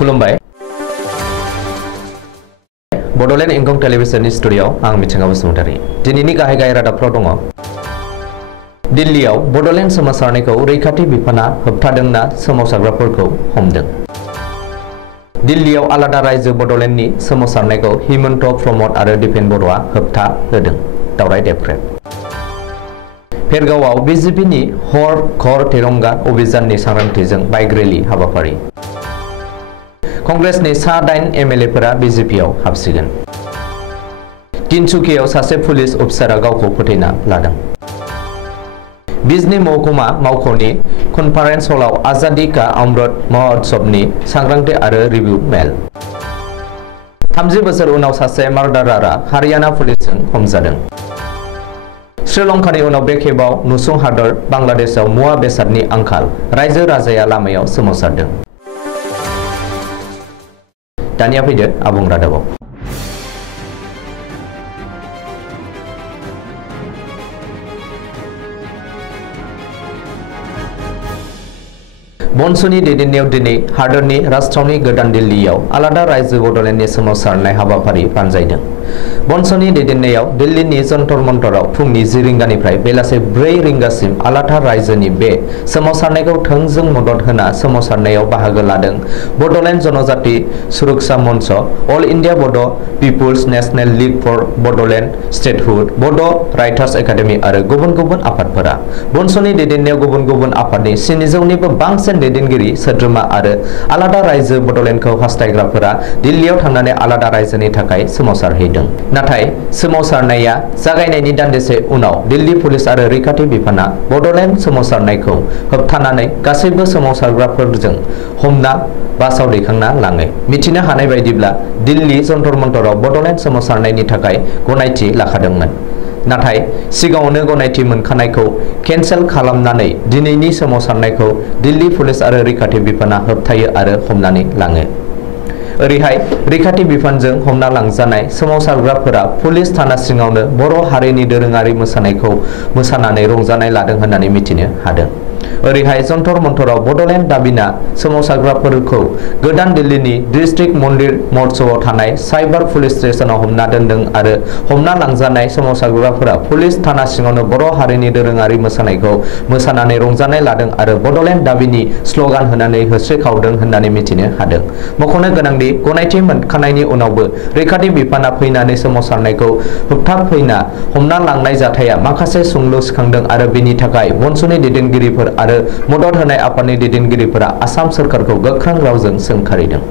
खुलुमबाय बड'लेण्ड इंखं टेलिभिजननि स्टुडिय'आव आं मिथिंगा बसुमतारी दिनैनि गाहाय रादाबफ्राव दङ दिल्लीयाव बड'लेण्ड सोमावसारनायखौ रैखाथि बिफाना होबथादोंना सोमावसारग्राफोरखौ हमदों दिल्लीयाव आलादा रायजो बड'लेण्डनि सोमावसारनायखौ हिमन्त प्रमद आरो दिपेन बर'आ होबथा होदों दावराय देख्रेब भेरगावआव बीजेपीनि हर घर तिरंगा अभियाननि सांग्रांथिजों बाइक रेली हाबाफारि कंग्रेसनि सा-8 एमएलएफोरा बीजेपीआव हाबसिगोन तिनसुकियाव सासे पुलिस अफिसारा गावखौ फोथैना लादों बिजनी महकुमा मावख'नि कनफारेन्स हलाव आजादी का अमृत महोत्सवनि सांग्रांथि आरो रिभिउ मेल 30 बोसोर उनाव सासे मार्डारारा हारियाना पुलिसजों हमजादों श्रीलंकानि उनाव बे खेबाव नुसुं हादर बांलादेशआव मुवा बेसादनि आंखाल रायजो राजाया लामायाव सोमावसारदों दानिया फैदो आबुं रादाबाव बनसुनि दैदेननायाव दिनै हादरनि राजथावनि गोदान दिल्लीयाव आलादा रायजो बड'लेण्डनि सोमावसारनाय हाबाफारि बानजायदों बनसुनि दैदेननायाव दिल्लीनि जन्तर मन्तराव फुंनि 10 रिंगानिफ्राय बेलासे 4 रिंगासिम आलादा रायजोनि बे सोमावसारनायखौ थोंजों मदद होना सोमावसारनायाव बाहागो लादों बड'लेण्ड जनजाति सुरक्षा मंच all India Bodo' peoples national league for Bodoland statehood Bodo' writers academy आरो गुबुन गुबुन आफादफोरा बनसुनि दैदेननायाव गुबुन गुबुन आफादनि 700निबो बांसिन दैदेनगिरि सोद्रोमा आरो आलादा रायजो बड'लेण्डखौ हास्थायग्राफोरा दिल्लीयाव थांनानै आलादा रायजोनि थाखाय सोमावसारहैदों नाथाय सोमावसारनाया जागायनायनि दान्दिसे उनाव दिल्ली पुलिस आरो रैखाथि बिफाना बड'लेण्ड सोमावसारनायखौ होबथानानै गासैबो सोमावसारग्राफोरजों हमना बासाव दैखांना लाङो मिथिनो हानाय बायदिब्ला दिल्ली जन्तर मन्तराव बड'लेण्ड सोमावसारनायनि थाखाय गनायथि लाखादोंमोन नाथाय सिगाङावनो गनायथि मोनखानायखौ केन्सेल खालामनानै दिनैनि सोमावसारनायखौ दिल्ली पुलिस आरो रैखाथि बिफाना होबथायो आरो हमनानै लाङो ओरैहाय रैखाथि बिफानजों हमना लांजानाय सोमावसारग्राफोरा पुलिस थाना सिङावनो बर' हारिनि दोरोङारि मोसानायखौ मोसानानै रंजानाय लादों होननानै मिथिनो हादों ओरैहाय जन्तर मन्तराव बड'लेण्ड दाबिना सोमावसारग्राफोरखौ गोदान दिल्लीनि डिस्ट्रिक्ट मन्दिर महोत्सवआव थानाय साइबार पुलिस स्टेशनाव हमना दोनदों आरो हमना लांजानाय सोमावसारग्राफोरा पुलिस थाना सिङावनो बर' हारिनि दोरोङारि मोसानायखौ मोसानानै रंजानाय लादों आरो बड'लेण्ड दाबिनि स्ल'गान होनानै होस्रिखावदों होननानै मिथिनो हादों मख'नो गोनांदि गनायथि मोनखानायनि उनावबो रैखाथि बिफाना फैनानै सोमावसारनायखौ होबथाफैना हमना लांनाय जाथाया माखासे सोंलु सिखांदों आरो बेनि थाखाय बनसुनि दैदेनगिरिफोर आरो मदद होनाय आफादनि दैदेनगिरिफोरा आसाम सरकारखौ गोख्रों रावजों सोंखारिदों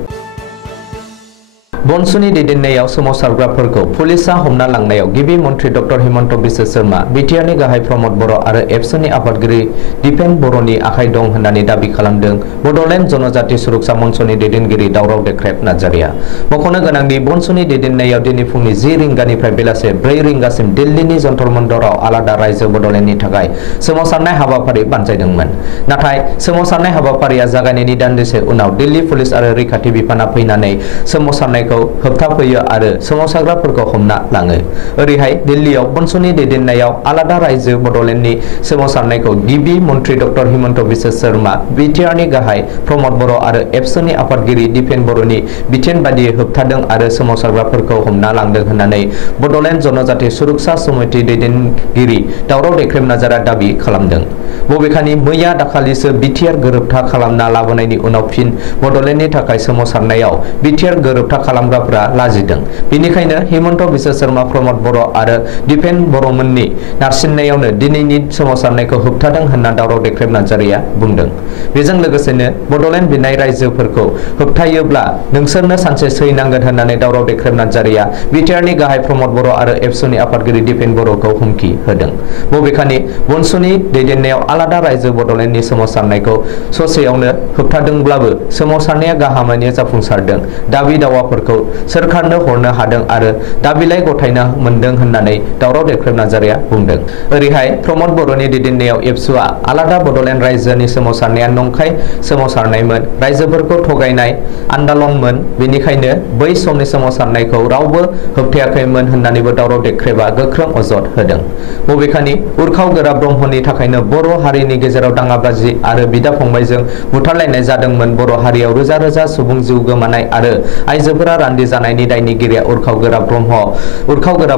बनसुनि दैदेननायाव सोमावसारग्राफोरखौ पुलिसा हमना लांनायाव गिबि मन्थ्रि डक्टर हिमन्त बिश्व शर्मा बिटिआरनि गाहाय प्रमद बर' आरो एबसुनि आफादगिरि दिपेन बर'नि आखाइ दं होननानै दाबि खालामदों बड'लेण्ड जनजाति सुरक्षा मंचनि दैदेनगिरि दावराव देख्रेब नार्जारिया मख'नो गोनांदि बनसुनि दैदेननायाव दिनै फुंनि 10 रिंगानिफ्राय बेलासे 4 रिंगासिम दिल्लीनि जन्तर मन्तराव आलादा रायजो बड'लेण्डनि थाखाय सोमावसारनाय हाबाफारि बानजायदोंमोन नाथाय सोमावसारनाय हाबाफारिया जागायनायनि दान्दिसे उनाव दिल्ली पुलिस आरो रैखाथि बिफाना फैनानै सोमावसारनायखौ होबथाफैयो आरो सोमावसारग्राफोरखौ हमना लाङो ओरैहाय दिल्लीयाव बनसुनि दैदेननायाव आलादा रायजो बड'लेण्डनि सोमावसारनायखौ गिबि मन्थ्रि डक्टर हिमन्त बिश्व शर्मा बिटिआरनि गाहाय प्रमद बर' आरो एबसुनि आफादगिरि दिपेन बर'नि बिथोन बादियै होबथादों आरो सोमावसारग्राफोरखौ हमना लांदों होननानै बड'लेण्ड जनजाति सुरक्षा समिति दैदेनगिरि दावराव देख्रेब नार्जारिया दाबि खालामदों बबेखानि मैया दाखालिसो बिटिआर गोरोबथा खालामना लाबोनायनि उनाव फिन बड'लेण्डनि थाखाय सोमावसारनायाव बिटिआर गोरोबथा खालामग्राफोरा लाजिदों बेनिखायनो हिमन्त बिश्व शर्मा प्रमद बर' आरो दिपेन बर'मोननि नारसिननायावनो दिनैनि सोमावसारनायखौ होबथादों होनना दावराव देख्रेब नार्जारिया बुंदों बेजों लोगोसेनो बड'लेण्ड बिनाय रायजोफोरखौ होबथायोब्ला नोंसोरनो सानसे सैनांगोन होननानै दावराव देख्रेब नार्जारिया बिटिआरनि गाहाय प्रमद बर' आरो एबसुनि आफादगिरि दिपेन बर'खौ हुमखि होदों बबेखानि बनसुनि दैदेननायाव आलादा रायजो बड'लेण्डनि सोमावसारनायखौ ससेयावनो होबथादोंब्लाबो सोमावसारनाया गाहामैनो जाफुंसारदों दाबि दावाफोरखौ बेफोरखौ सोरखारनो हरनो हादों आरो दाबिलाइ गथायनो मोनदों होननानै दावराव देख्रेब नार्जारिया बुंदों। ओरैहाय प्रमद बर'नि दैदेननायाव एबसुआ आलादा बड'लेण्ड रायजोनि सोमावसारनाया नंखाय सोमावसारनायमोन, रायजोफोरखौ थगायनाय आन्दालनमोन, बेनिखायनो बै समनि सोमावसारनायखौ रावबो होबथायाखैमोन होननानैबो दावराव देख्रेबा गोख्रों अजद होदों। बबेखानि उरखाव गोरा ब्रह्मनि थाखायनो बर' हारिनि गेजेराव दाङाबाजि आरो बिदा फंबायजों बुथारलायनाय जादोंमोन। बर' हारियाव रोजा रोजा सुबुं जिउ गोमानाय आरो आइजोफोरा रान्दि जानायनि दायनिगिरिया उरखाव गोरा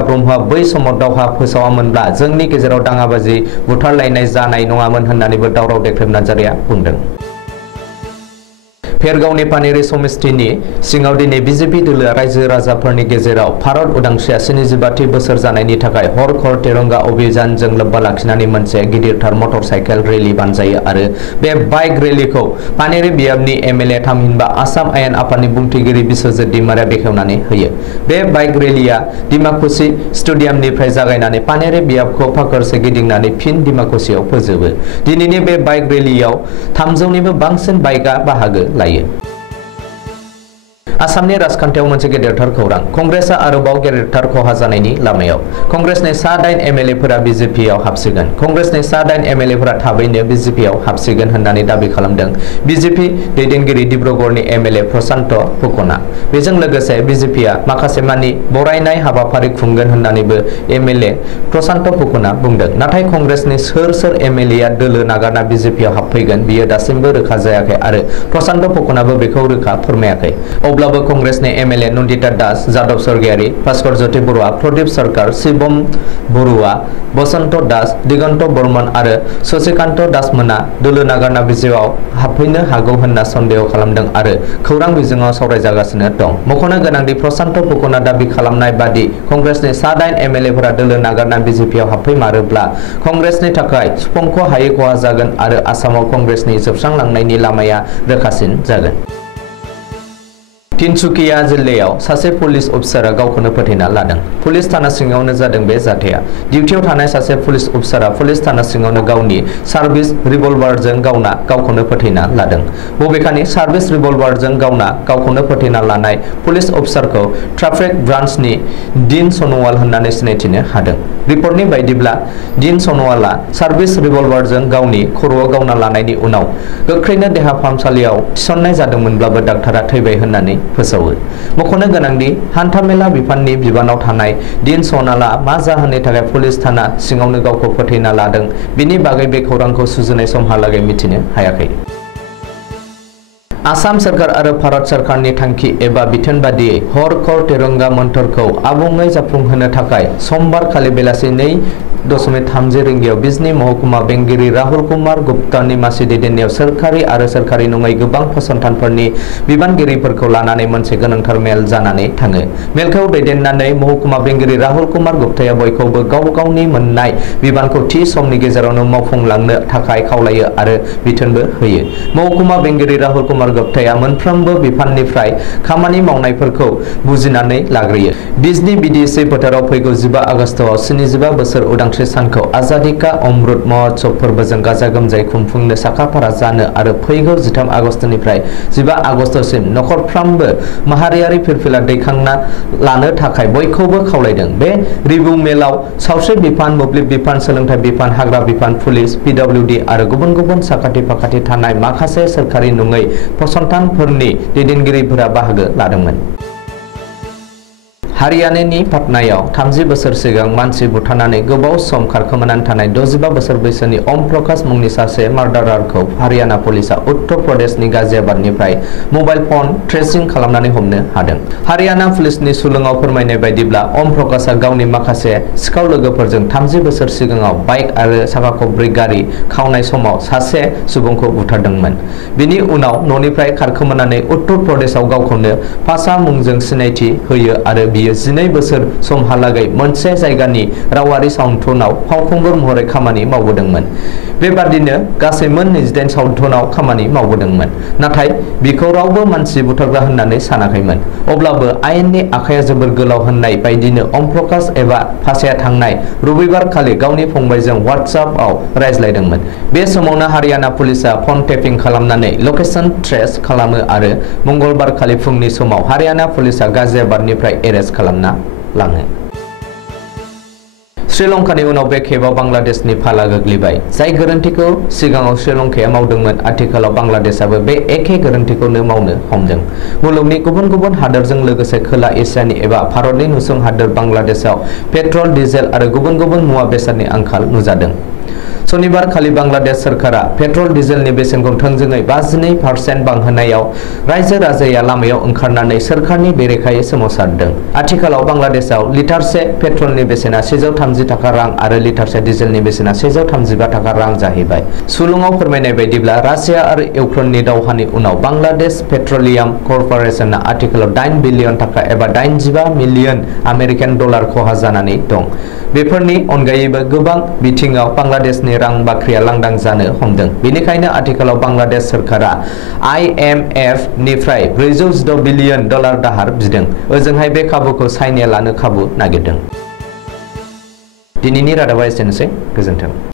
ब्रह्मआ बै समाव दावहा फोसावामोनब्ला जोंनि गेजेराव दाङाबाजि बुथारलायनाय जानाय नङामोन होननानैबो दावराव देख्रेब नार्जारिया बुंदों। भेरगावनि पानेरि समिस्थिनि सिङाव दिनै बिजेपि दोलोआ रायजो राजाफोरनि गेजेराव भारत उदांस्रिया 75थि बोसोर जानायनि थाखाय हर तिरंगा अभियानजों लोब्बा लाखिनानै मोनसे गिदिरथार मटर साइकेल रेली बानजायो आरो बे बाइक रेलीखौ पानेरि बियाबनि एमएलए थामहिनबा आसाम आयेन आफादनि बुंथिगिरि बिश्वजित दैमारिया बेखेवनानै होयो। बे बाइक रेलीया डिमाकुसि स्टेडियामनिफ्राय जागायनानै पानेरि बियाबखौ फाखोरसे गिदिंनानै फिन डिमाकुसियाव फोजोबो। दिनैनि बे बाइक रेलीयाव 300निबो बांसिन बाइकआ बाहागो लायो। आसामनि राजखान्थियाव मोनसे गेदेरथार खौरां, कंग्रेसआ आरोबाव गेदेरथार खहा जानायनि लामायाव। कंग्रेसनि सा 8 एमएलएफोरा बिजेपिआव हाबसिगोन। कंग्रेसनि सा 8 एमएलएफोरा थाबैनो बिजेपिआव हाबसिगोन होननानै दाबि खालामदों बिजेपि दैदेनगिरि डिब्रुगड़नि एमएलए प्रशान्त फुकना। बेजों लोगोसे बिजेपिआ माखासे मानि बरायनाय हाबाफारि खुंगोन होननानैबो एमएलए प्रशान्त फुकना बुंदों। नाथाय कंग्रेसनि सोर एमएलएआ दोलो नागारना बिजेपिआव हाबफैगोन बियो दासिमबो रोखा जायाखै आरो प्रशान्त फुकनाबो बेखौ रोखा फोरमायाखै। अब्लाबो कंग्रेसनि एमएलए नन्दिता दास, जादव स्वर्गियारि, भास्कर ज्योति बरुवा, प्रदीप सरकार, शिवम बरुवा, बसंत दास, दिगन्त बर्मन आरो शशिकान्त दासमोना दोलो नागारना बिजेपिआव हाबफैनो हागौ होनना सन्देह खालामदों आरो खौरां बिजोङाव सावरायजागासिनो दं। मख'नो गोनांदि प्रशान्त फुकना दाबि खालामनाय बादि कंग्रेसनि सा 8 एमएलएफोरा दोलो नागारना बिजेपिआव हाबफैमारोब्ला कंग्रेसनि थाखाय सुफुंख' हायै खहा जागोन आरो आसामाव कंग्रेसनि जोबस्रांलांनायनि लामाया रोखासिन जागोन। तिनसुकिया जिल्लायाव सासे पुलिस अफिसारा गावखौनो फोथैना लादों। पुलिस थाना सिङावनो जादों बे जाथाया। डिउटियाव थानाय सासे पुलिस अफिसारा पुलिस थाना सिङावनो गावनि सार्भिस रिभल्भारजों गावना गावखौनो फोथैना लादों। बबेखानि सार्भिस रिभल्भारजों गावना गावखौनो फोथैना लानाय पुलिस अफिसारखौ ट्राफिक ब्रान्चनि डीन सनवाल होननानै सिनायथिनो हादों। रिपर्टनि बायदिब्ला डीन सनवाला सार्भिस रिभल्भारजों गावनि खर'आव गावना लानायनि उनाव गोख्रैनो देहा फाहामसालियाव थिसननाय जादोंमोनब्लाबो डाक्टारा थैबाय होननानै फोसावो। मख'नो गोनांदि हान्थामेला बिफाननि बिबानाव थानाय डीन सनवाला मा जाहोननि थाखाय पुलिस थाना सिङावनो गावखौ फोथैना लादों बेनि बागै बे खौरांखौ सुजुनाय समहालागै मिथिनो हायाखै। आसाम सरकार आरो भारत सरकारनि थांखि एबा बिथोन बादियै हर तिरंगा मोन्थोरखौ आबुङै जाफुंहोनो थाखाय समबार खालि बेलासि 2:30 रिंगायाव बिजनी महकुमा बेंगिरि राहुल कुमार गुप्तानि मासि दैदेननायाव सोरखारि आरो सोरखारि नङै गोबां फसंथानफोरनि बिबानगिरिफोरखौ लानानै मोनसे गोनांथार मेल जानानै थाङो। मेलखौ दैदेननानै महकुमा बेंगिरि राहुल कुमार गुप्ताया बयखौबो गाव गावनि मोननाय बिबानखौ थि समनि गेजेरावनो मावफुंलांनो थाखाय खावलायो आरो बिथोनबो होयो। महकुमा बेंगिरि राहुल कुमार गुप्ताया मोनफ्रोमबो बिफाननिफ्राय खामानि मावनायफोरखौ बुजिनानै लाग्रोयो। बिजनी बिडिसि फोथाराव फैगौ 15 आगस्तआव 75 बोसोर उदांस्रि सानखौ आजादी का अमृत महोत्सव फोरबोजों गाजा गोमजायै खुंफुंनो साखाफारा जानो आरो फैगौ 13 आगस्तनिफ्राय 15 आगस्तसिम नखरफ्रामबो माहारियारि फिरफिला दैखांना लानो थाखाय बयखौबो खावलायदों। बे रिभिउ मेलाव सावस्रि बिफान, मोब्लिब बिफान, सोलोंथाइ बिफान, हाग्रा बिफान, पुलिस, पिडब्लिउडि आरो गुबुन गुबुन साखाथि फाखाथि थानाय माखासे सोरखारि नङै फसंथानफोरनि दैदेनगिरिफोरा बाहागो लादोंमोन। हारियानानि पाटनायाव 30 बोसोर सिगां मानसि बुथारनानै गोबाव सम खारखोमानानै थानाय 65 बोसोर बैसोनि ओम प्रकाश मुंनि सासे मार्डारारखौ हारियाना पुलिसआ उत्तर प्रदेशनि गाजियाबादनिफ्राय मबाइल फन ट्रेसिं खालामनानै हमनो हादों। हारियाना पुलिसनि सुलुङाव फोरमायनाय बायदिब्ला ओम प्रकाशआ गावनि माखासे सिखाव लोगोफोरजों 30 बोसोर सिगाङाव बाइक आरो साखा खबब्रै गारि खावनाय समाव सासे सुबुंखौ बुथारदोंमोन। बिनि उनाव न'निफ्राय खारखोमानानै उत्तर प्रदेशआव गावखौनो पासा मुंजों सिनायथि होयो आरो बियो बियो 12 बोसोर समहालागै मोनसे जायगानि रावारि सावथुनाव फावखुंगुर महरै खामानि मावबोदोंमोन। बेबादिनो गासै मोन 28 सावथुनाव खामानि मावबोदोंमोन। नाथाय बिखौ रावबो मानसि बुथारग्रा होननानै सानाखैमोन। अब्लाबो आयेननि आखाया जोबोर गोलाव होननाय बायदिनो ओम प्रकाश एबा फासाया थांनाय रबिबार खालि गावनि फंबायजों WhatsAppआव रायज्लायदोंमोन। बे समावनो हारियाना पुलिसआ फन टेपिं खालामनानै लकेशन ट्रेस खालामो आरो मंगलबार खालि फुंनि समाव हारियाना पुलिसआ गाजियाबादनिफ्राय एरेस्ट खालामना लाङो। श्रीलंकानि उनाव बे खेबाव बांलादेशनि फाला गोग्लैबाय। जाय गोरोन्थिखौ सिगाङाव श्रीलंकाया मावदोंमोन, आथिखालाव बांलादेशआबो बे एखे गोरोन्थिखौनो मावनो हमदों। मुलुगनि गुबुन गुबुन हादोरजों लोगोसे खोला एसियानि एबा भारतनि नुसुं हादोर बांलादेशआव पेट्रल, डिजेल आरो गुबुन गुबुन मुवा बेसादनि आंखाल नुजादों। शनिबार खालि बांलादेश सोरखारा पेट्रल डिजेलनि बेसेनखौ थोंजोङै 52% बांहोनायाव रायजो राजाया लामायाव ओंखारनानै सोरखारनि बेरेखायै सोमावसारदों। आथिखालाव बांलादेशआव लिटारसे पेट्रलनि बेसेना 130 थाखा रां आरो लिटारसे डिजेलनि बेसेना 135 थाखा रां जाहैबाय। सुलुङाव फोरमायनाय बायदिब्ला रासिया आरो इउक्रेननि दावहानि उनाव बांलादेश पेट्रलियाम कर्परेसनआ आथिखालाव 8 बिलियन थाखा एबा 85 मिलियन आमेरिकान डलार खहा जानानै दं। बेफोरनि अनगायैबो गोबां बिथिङाव बांलादेशनि रां बाख्रिया लांदां जानो हमदों। बेनिखायनो आथिखालाव बांलादेश सोरखारा IMF निफ्राय 406 बिलियन डलार दाहार बिदों। ओजोंहाय बे खाबुखौ चाइनाया लानो खाबु नागिरदों। दिनैनि रादाबा एसेनोसै। गोजोन्थों।